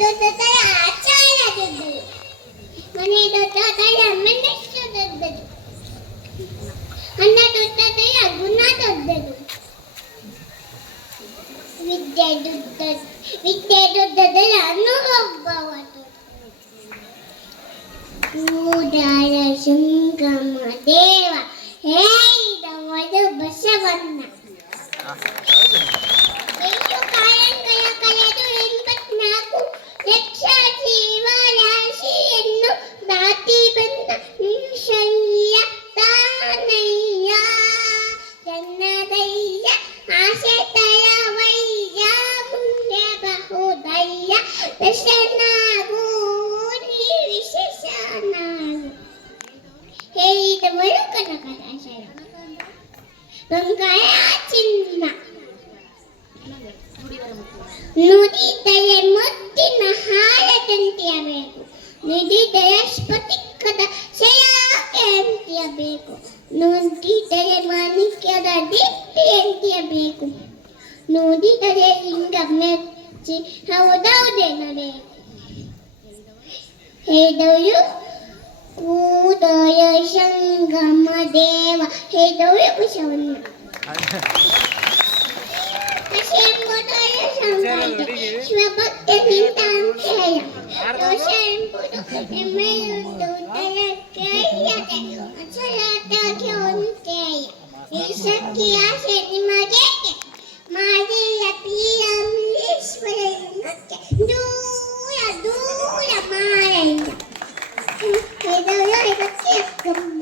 ದೊಡ್ಡದರ ಆಚಾರ ದೊಡ್ಡದು, ಮನೆ ದೊಡ್ಡದರ ಮನಸ್ಸು ದೊಡ್ಡದು, ಅನ್ನ ದೊಡ್ಡದರ ಗುಣ ದೊಡ್ಡದು, ವಿದ್ಯೆ ದೊಡ್ಡದರ ಅನುಭವ ದೊಡ್ಡದು. ಕೂಡಲ ಸಂಗಮ ದೇವ ಹೇಳಿದವರು ಬಸವಣ್ಣ. ಎಂಟು ಕಾಲಗಳ ಕಳೆದು 84 ಲಕ್ಷ ಜೀವರಾಶಿಯನ್ನು ದಾಟಿ ಬಂದ ನಿಮಿಷಯ್ಯ ತಾನಯ್ಯ. ಜನ್ನದಯ್ಯ ಆಸೆ ತಯವಯ್ಯ, ಮುಂದೆ ಬಹುದಯ್ಯ ದಶನಾಗು ನೀ ವಿಶೇಷನಾಗು. ಹೇಳಿದವರು ಕನಕದಾಸರು. ಬಂಗಾರ ಚಿನ್ನ ನುಡಿದರೆ ಮುತ್ತಿನ ಹಾರದಂತೆಯಬೇಕು, ನುಡಿದರೆ ಸ್ಫಟಿಕದ ಶೆಲಾಕೆಯಂತೆಯಬೇಕು, ನುಡಿದರೆ ಮಾಣಿಕ್ಯದ ದೀಪ್ತಿಯಂತೆಯಬೇಕು, ನುಡಿದರೆ ಲಿಂಗ ಮೆಚ್ಚಿ ಹೌದೌದೆನ್ನಬೇಕು. ಹೇಳಿದವರು ಕೂಡಲ ಸಂಗಮ ದೇವ ಹೇಳಿದವರು ಬಸವಣ್ಣ. ಶಿವಭಕ್ತನಿಂದ ಅಂತ್ಯಯ ದೋಷ ಎಂಬುದು ಎಮ್ಮೆಯುಂಟು ತಲಕೆಯದೆ ಅಚಲತಾಗಿ ಅಂತ್ಯಯ. ದೇಶಕ್ಕೆ ಆಸೆ ನಿಮಗೇಕೆ ಮಾರಿಯ ಪ್ರಿಯಮೀಶ್ವರನಕ್ಕೆ ದೂರ ದೂರ ಮಾರಯ್ಯ. ಇದೆಲ್ಲ ಇದಕ್ಕೆ ಗಮ್ಮ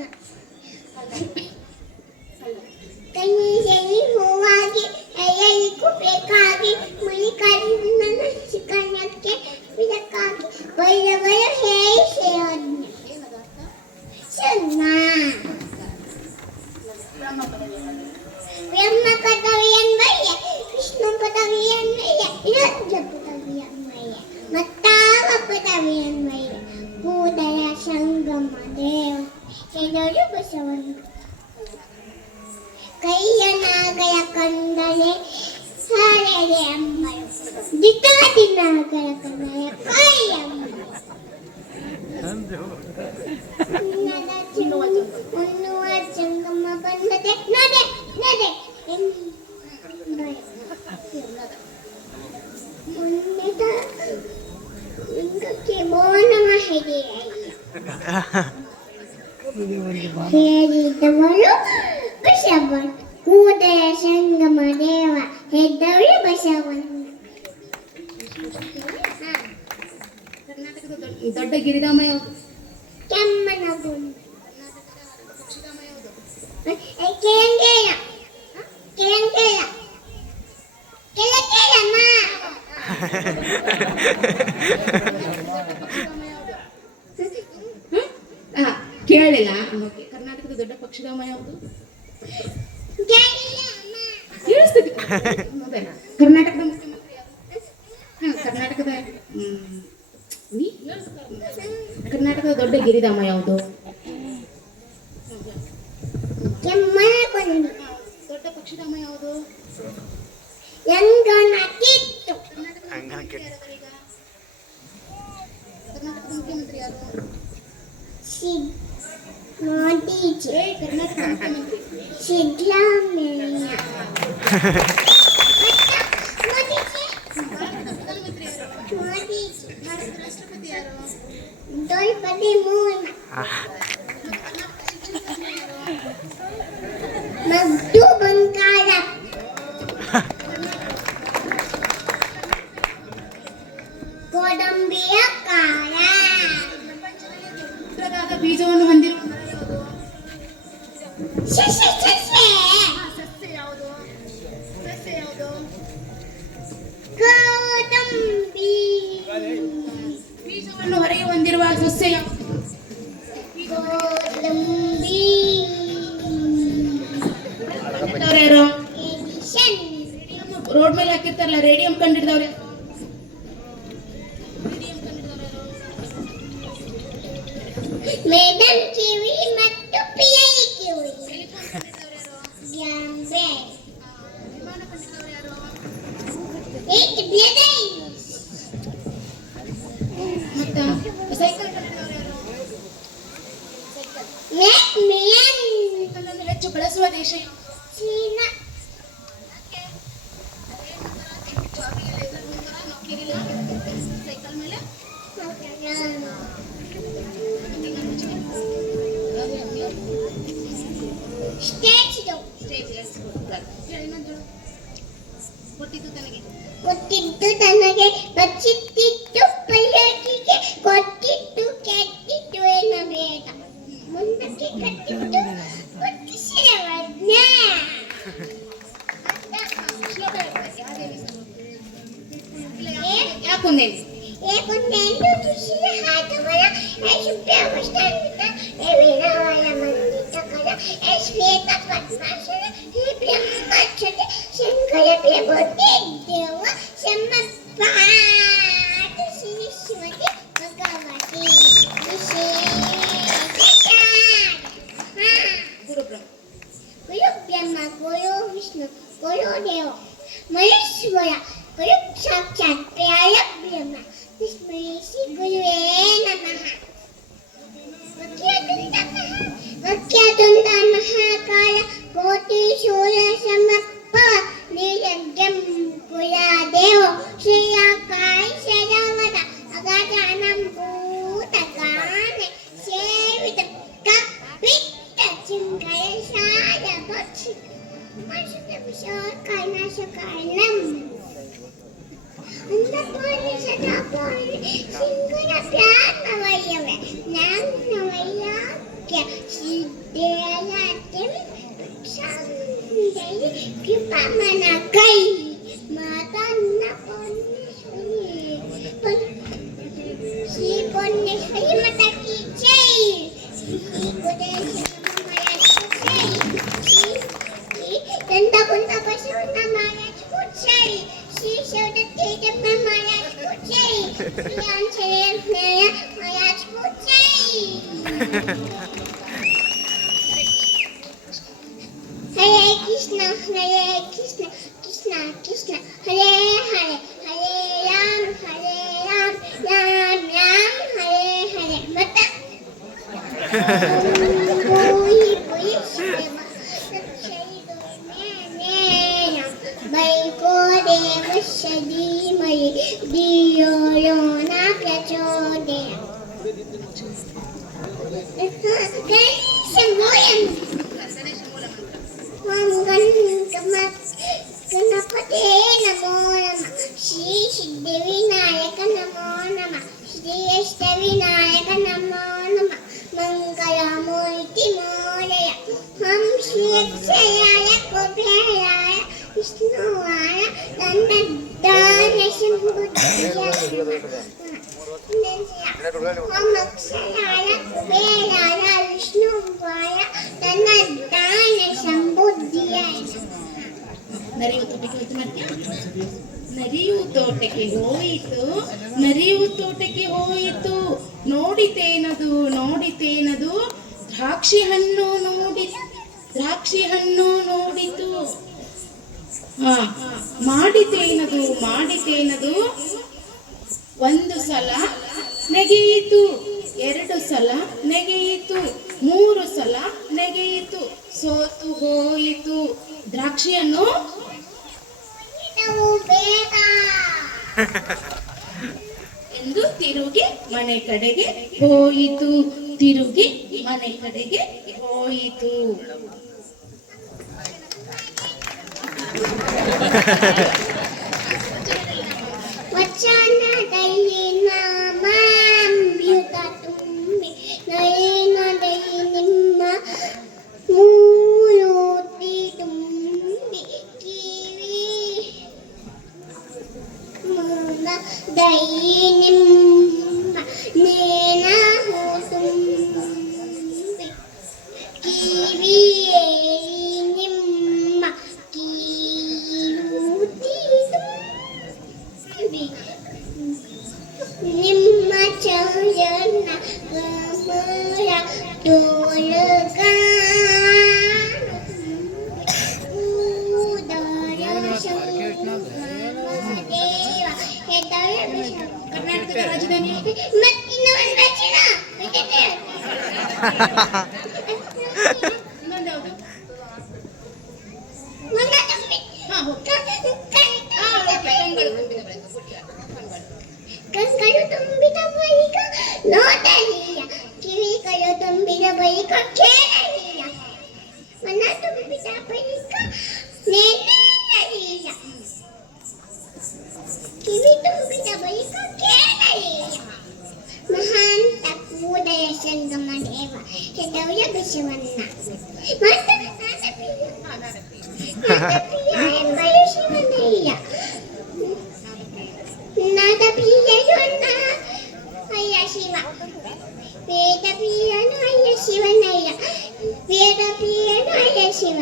ಕಣ್ಣಿಗೆ ಹೂವಾಗಿ ಎಲ್ಲರಿಗೂ ಬೇಕಾಗಿ ಮಣಿಕರ್ಣನ ಶಿಖರಕ್ಕೆ ಬಿಡಕ್ಕಾಗಿ ಬೈರವರ ಹೇಷೆಯನ್ನ ಸನ್ನ ಬ್ರಹ್ಮ ಪದವಿಯನ್ವಯ, ವಿಷ್ಣು ಪದವಿಯನ್ವಯ, ರುದ್ರ ಪದವಿಯನ್ವಯ, ಮತ್ತಾವ ಪದವಿಯನ್ವಯ. ಕೂಡಲ ಸಂಗಮ ದೇವ ಹೇಳಿದವರು ಬಸವಣ್ಣ. ಕೈಯ ನಾಗರ ಕಂಡರೆ ಹಾರದೆ ಅಮ್ಮಳು, ದಿತಾದಿ ನಾಗರ ಕಂಡರೆ ಕೈಯಮ್ಮಳು. ಉಣ್ಣುವ ಜಂಗಮ ಬಂದದೆ ನಡೆ ನಡೆ ಉಣ್ಣದ ಲಿಂಗಕ್ಕೆ ಬೋನಮ ಹೇಳಿದವರು ಬಸವಣ್ಣ. ಕೂಡಲ ಸಂಗಮ ದೇವ ಹೇಳಿದವರು ಬಸವಣ್ಣ. ಕರ್ನಾಟಕದ ದೊಡ್ಡ ಗಿರಿಧಾಮ ಯಾವುದು? ಕೆಮ್ಮನಗುಂಡಿ. ಕೇಳಿಲ್ಲ. ಕರ್ನಾಟಕದ ದೊಡ್ಡ ಪಕ್ಷಿಧಾಮ ಯಾವುದು? ಕೇಳಿಸ್ತದೆ. ಕರ್ನಾಟಕದ ಮುಖ್ಯಮಂತ್ರಿ ಯಾರು? ಕರ್ನಾಟಕದ ದೊಡ್ಡ ಗಿರಿಧಾಮ ಯಾವುದು? ಕೆಮ್ಮನಗುಂಡಿ. ದೊಡ್ಡ ಪಕ್ಷಿಧಾಮ ಯಾವುದು? ರಂಗನತಿಟ್ಟು. ಕರ್ನಾಟಕದ ಮುಖ್ಯಮಂತ್ರಿ ಯಾರು? ಮೋದಿಜಿ. ಕರ್ನಾಟಕದ ಮುಖ್ಯಮಂತ್ರಿ ಸಿದ್ದರಾಮಯ್ಯ. ಭಾರತದ ರಾಷ್ಟ್ರಪತಿ ಯಾರು? ದ್ರೌಪದಿ ಮುರ್ಮು. ಮಧು ಬಂಗಾರಪ್ಪ. ಗೋಡಂಬಿಯ ಕಾಲ. ಉದ್ದವಾದ ಬೀಜವನ್ನು ಹೊಂದಿರುವ ಮರ ಯಾವುದು? ಸಸ್ಯ. ಸಸ್ಯ ಯಾವುದು? ಸಸ್ಯ ಯಾವುದು? ಗೋಡಂಬಿ. ಬೀಜವನ್ನು ಹೊರಗೆ ಹೊಂದಿರುವ ಸಸ್ಯ ಯಾವುದು? ಗೋಡಂಬಿ. ಯಾರು? ಎಡಿಸನ್. ರೋಡ್ ಮೇಲೆ ಹಾಕಿರ್ತಾರಲ್ಲ, ರೇಡಿಯಂ ಕಂಡಿಡಿದವ್ರೆ. ಮೇಡಮ್ ಕಿವಿ ಮತ್ತು ಪಿಐ ಕಿವಿ. ಗ್ಯಾಂಬೆ. ವಿಮಾನ ಕಂಡಿಡಿದವ್ರು ಯಾರು? 8 ಬ್ಲೇಡರ್ಸ್. ಕಿರಿಲ್ಲ ಸೈಕಲ್ ಮೇಲೆ ಸ್ಟೇಜ್ ಇನ್ನೊಂದು ಕೊಟ್ಟಿದ್ದು ತನಗೆ ಕೊಟ್ಟಿದ್ದು ನನಗೆ ಬಚ್ಚಿಟ್ಟಿದ್ದು ಪಲ್ಲಕ್ಕಿಗೆ ಕೊಟ್ಟಿದ್ದು ಕೆಟ್ಟಿದ್ದು ಏನ ಬೇಡ ಮುಂದಕ್ಕೆ ಕಟ್ಟಿದ್ದು ಕೊಟ್ಟಿಸಿರವನ್ನ ಶ್ಲೋಕ ಹೇಳ್ತಾರೆ ಯಾವ್ದೇ ಯಾಕೊಂದೇ ಏಕೊಂದೆಂದು ತುಸಿಲ ಹಾದವನ ಶುಭ್ರವಷ್ಟಂತ ವಿನವಯ ಮಂಡಿತಕರ ಶ್ವೇತ ಪದ್ಮಾಸನ ಬ್ರಹ್ಮಕ್ಷತೆ ಶಂಕರ ಪ್ರಭುತಿ ದೇವ ಸಮಪಾತ ಶ್ರೀ ಶಿವತಿ ಭಗವತಿ ಗುರು ಬ್ರಹ್ಮ ಗುರು ಬ್ರಹ್ಮ ಗುರು ವಿಷ್ಣು ಗುರು ದೇವ ಮಹೇಶ್ವರ ಗುರು ಸಾಕ್ಷಾತ್ ಪ್ಯಾರ ಬ್ರಹ್ಮ तस्मै श्री गुरुवे नमः वक्रतुण्ड महाकाय कोटि सूर्यसमप्रभ निर्विघ्नं कुरुदेव श्रीयाकाय सर्वदा अगजाननं भूतगणाः सेवितं कपित्तचिङ्गरसारभक्षितमशुद्धविशोकनाशकारणम् अन्नपूर्णे सदापूर्णे सिंहरप्राणवयवे नाम्नवैराग्य सिद्धेयात्यं क्षान्देहि कृपामनकै मातान्नपूर्णेश्वरी श्रीपूर्णेश्वरी माता की जय श्री गुरुदेव श्री दंतकुंत बसवंत महाराज को जय श्री शौदत्ती जम्मा महाराज को जय श्री आंचलेय महाराज को जय हरे कृष्ण कृष्ण कृष्ण हरे हरे हरे राम राम राम हरे हरे मत कोई कोई सेवा बैको देवस्य धीमहि धियो यो न प्रचोदयात् गणपते नमो नमः श्री सिद्धिविनायक नमो नमः श्री अष्टविनायक नमो नमः मंगलमूर्ति मोरय हम श्री अक्षयाय कुबेराय विष्णुवाय दंडदाय हम अक्षयाय कुबेराय विष्णुवाय दंडदाय संबुद्धियाय ನರಿಯು ತೋಟಕ್ಕೆ ಹೋಯಿತು ನರಿಯು ತೋಟಕ್ಕೆ ಹೋಯಿತು ನೋಡಿತೇನದು ದ್ರಾಕ್ಷಿ ಹಣ್ಣು ನೋಡಿತು ಮಾಡಿತೇನದು ಒಂದು ಸಲ ನೆಗೆಯಿತು, ಎರಡು ಸಲ ನೆಗೆಯಿತು, ಮೂರು ಸಲ ನೆಗೆಯಿತು, ಸೋತು ಹೋಯಿತು. ದ್ರಾಕ್ಷಿಯನ್ನು ಎಂದು ತಿರುಗಿ ಮನೆ ಕಡೆಗೆ ಹೋಯಿತು. ವಚನದಲ್ಲಿ ನಾಮಾಮೃತ ತುಂಬಿ ನಯನದಲ್ಲಿ ನಿಮ್ಮ ಮೂರುತಿ ತುಂಬಿ ಕಿವಿ ಮೂಲದಲ್ಲಿ ನಿಮ್ಮ ನೇಣು ತುಂಬಿ ಕಿವಿಯೇ ನಿಮ್ಮ ಕಿರುತಿ ತುಂಬಿ ನಿಮ್ಮ ಚರಣ ಕಮಲ ತೋಳಗ ಕರ್ನಾಟಕದ ರಾಜಧಾನಿ ಇನ್ನೊಂದು ಯಾವುದು? ಕಂಗಳು ತುಂಬಿದ ಬೆಳಕು. ಕಂಗಳು ತುಂಬಿದ ಬಳಿಕ ನೋಡಲಿಲ್ಲ, ಕಿವಿಗಳು ತುಂಬಿದ ಬಳಿಕ ಕೇಳಲಿಲ್ಲ, ಮನ ತುಂಬಿದ ಬಳಿಕ ನೆನೆಯಲಿಲ್ಲ, ಕಿವಿ ತುಂಬಿದ ಬಳಿಕ ಕೇಳಲಿಲ್ಲ. ಮಹಾಂತ ಕೂದಯ ಸಂಗಮ ದೇವ ಹೆದವ್ಯ ಬಸವಣ್ಣ ಮತ್ತು ನಾದಪ್ರಿಯ ಎಂಬಳು ಶಿವನಯ್ಯ. ನಾದಪ್ರಿಯನು ಅಯ್ಯ ಶಿವ, ವೇದಪ್ರಿಯನು ಅಯ್ಯ ಶಿವನಯ್ಯ, ವೇದಪ್ರಿಯನು ಅಯ್ಯ ಶಿವ.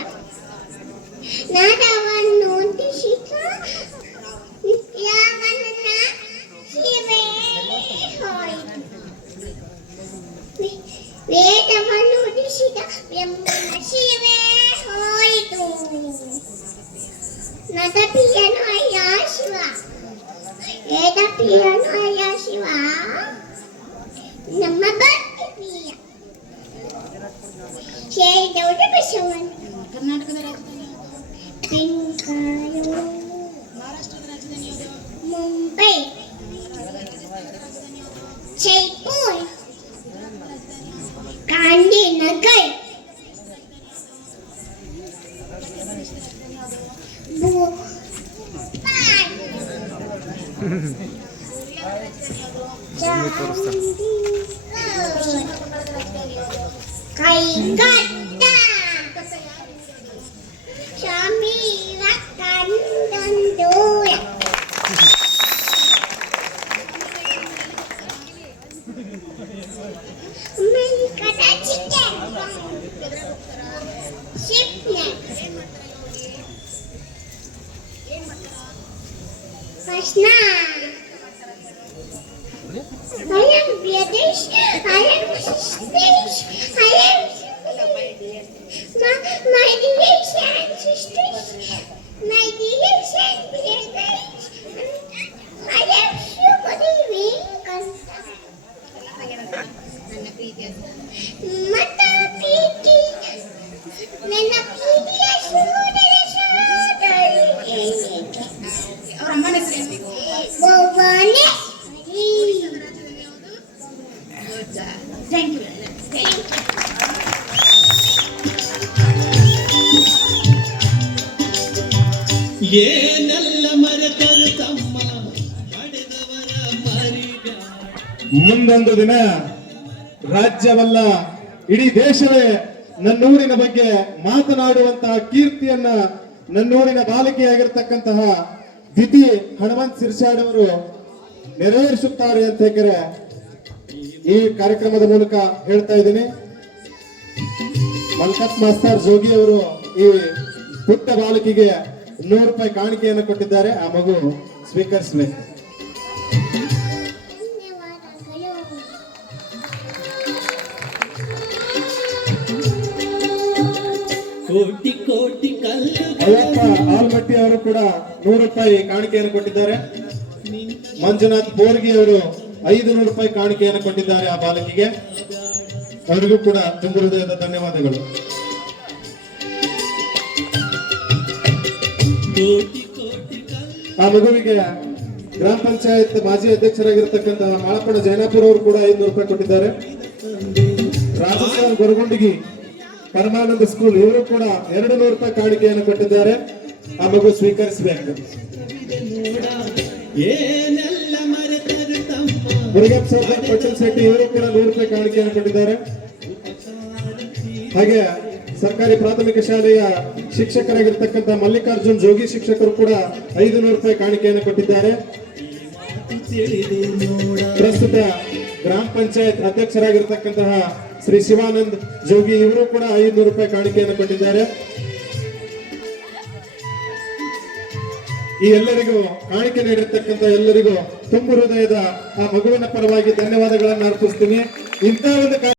ನಾದವನ್ನು ದಿಶಿಕ ಯಾವನ ಶಿವೇ ಹೋಯಿತು, ವೇದವನ್ನು ಉದಿಸಿದ ಬ್ರಹ್ಮನ ಶಿವೇ ಹೋಯಿತು. ನದಪ್ರಿಯನು ಅಯ್ಯ ಶಿವ, ವೇದಪ್ರಿಯನು ಅಯ್ಯ ಶಿವ, ನಮ್ಮ ಭಕ್ತಿ ಪ್ರಿಯ ಶ್ರೀಗೌಡ ಬಸವಣ್ಣ. ಕರ್ನಾಟಕದ ರಾಜಧಾನಿ ಯಾವುದು? ಬೆಂಗಳೂರು. ಮಹಾರಾಷ್ಟ್ರದ ರಾಜಧಾನಿ ಯಾವುದು? ಮುಂಬೈ. ರಾಜಧಾನಿ ಯಾವುದು? ಜೈಪುರ್. ಗಾಂಧಿನಗರ್. ಭೋಪಾಲ್. ಕೈಗಟ್ಟ. ಸಮೀರ ಕಂದೂರ. ಅಮೆರಿಕದ ಚಿಕನ್. ಶಿಪ್ನೆಟ್. ಪ್ರಶ್ನ. I am British. I am Spanish. I am my dear ancestors. My dear grandparents. I am Shubhadevin Kanta. ಮತ ಪ್ರೀತಿ ನನ್ನ ಪ್ರೀತಿಯ ಸೋದರ ಸೋದರಿಗೆ. ಅವ್ರ ಅಮ್ಮನ ಹೆಸರು ಭುವನೇಶ್ವರಿ. Thank you. ಏನೆಲ್ಲ ಮರೆತರು ತಮ್ಮ ಪಡೆದವರ ಮರಿಗ. ಮುಂದೊಂದು ದಿನ ರಾಜ್ಯವಲ್ಲ ಇಡೀ ದೇಶವೇ ನನ್ನೂರಿನ ಬಗ್ಗೆ ಮಾತನಾಡುವಂತಹ ಕೀರ್ತಿಯನ್ನ ನನ್ನೂರಿನ ಬಾಲಕಿಯಾಗಿರ್ತಕ್ಕಂತಹ ದಿತಿ ಹನುಮಂತ್ ಸಿರ್ಸಾಡ್ ಅವರು ನೆರವೇರಿಸುತ್ತಾರೆ ಅಂತ ಹೇಳಿ ಈ ಕಾರ್ಯಕ್ರಮದ ಮೂಲಕ ಹೇಳ್ತಾ ಇದ್ದೀನಿ. ಮಲ್ಕತ್ ಮಾಸ್ತರ್ ಜೋಗಿ ಅವರು ಈ ಪುಟ್ಟ ಬಾಲಕಿಗೆ 100 ರೂಪಾಯಿ ಕಾಣಿಕೆಯನ್ನು ಕೊಟ್ಟಿದ್ದಾರೆ. ಆ ಮಗು ಸ್ವೀಕರಿಸಬೇಕು. ಕೋಟಿ ಕೋಟಿ ಅಯ್ಯಪ್ಪ ಆಲ್ಮಟ್ಟಿ ಅವರು ಕೂಡ 100 ರೂಪಾಯಿ ಕಾಣಿಕೆಯನ್ನು ಕೊಟ್ಟಿದ್ದಾರೆ. ಮಂಜುನಾಥ್ ಬೋರ್ಗಿ ಅವರು 500 ರೂಪಾಯಿ ಕಾಣಿಕೆಯನ್ನು ಕೊಟ್ಟಿದ್ದಾರೆ ಆ ಬಾಲಕಿಗೆ. ಅವರಿಗೂ ಕೂಡ ತುಂಬ ಹೃದಯದ ಧನ್ಯವಾದಗಳು. ಆ ಮಗುವಿಗೆ ಗ್ರಾಮ ಪಂಚಾಯತ್ ಮಾಜಿ ಅಧ್ಯಕ್ಷರಾಗಿರ್ತಕ್ಕಂತಹ ಮಾಳಪ್ಪನ ಜೈನಾಪುರ ಅವರು ಕೂಡ 500 ರೂಪಾಯಿ ಕೊಟ್ಟಿದ್ದಾರೆ. ರಾಜಸ್ಥಾನ್ ಗೊರಗುಂಡಿಗಿ ಪರಮಾನಂದ ಸ್ಕೂಲ್ ಇವರು ಕೂಡ 200 ರೂಪಾಯಿ ಕಾಣಿಕೆಯನ್ನು ಕೊಟ್ಟಿದ್ದಾರೆ. ಆ ಮಗು ಸ್ವೀಕರಿಸಬೇಕು. ಏನೆಲ್ಲ ಮರೆತರು ತಮ್ಮ ಮುರುಗಪ್ಪ ಸರ್ದಾರ್ ಪಟೇಲ್ ಶೆಟ್ಟಿ ಇವರು ಕೂಡ 100 ರೂಪಾಯಿ ಕಾಣಿಕೆಯನ್ನು ಕೊಟ್ಟಿದ್ದಾರೆ. ಹಾಗೆ ಸರ್ಕಾರಿ ಪ್ರಾಥಮಿಕ ಶಾಲೆಯ ಶಿಕ್ಷಕರಾಗಿರ್ತಕ್ಕಂಥ ಮಲ್ಲಿಕಾರ್ಜುನ್ ಜೋಗಿ ಶಿಕ್ಷಕರು ಕೂಡ 500 ರೂಪಾಯಿ ಕಾಣಿಕೆಯನ್ನು ಕೊಟ್ಟಿದ್ದಾರೆ. ತಿಳಿದು ನೋಡ. ಪ್ರಸ್ತುತ ಗ್ರಾಮ ಪಂಚಾಯತ್ ಅಧ್ಯಕ್ಷರಾಗಿರ್ತಕ್ಕಂತಹ ಶ್ರೀ ಶಿವಾನಂದ್ ಜೋಗಿ ಇವರು ಕೂಡ 500 ರೂಪಾಯಿ ಕಾಣಿಕೆಯನ್ನು ಕೊಟ್ಟಿದ್ದಾರೆ. ಈ ಎಲ್ಲರಿಗೂ ಕಾಣಿಕೆ ನೀಡಿರ್ತಕ್ಕಂಥ ಎಲ್ಲರಿಗೂ ತುಂಬ ಹೃದಯದ ಆ ಮಗುವಿನ ಪರವಾಗಿ ಧನ್ಯವಾದಗಳನ್ನು ಅರ್ಪಿಸ್ತೀನಿ. ಇಂಥ ಒಂದು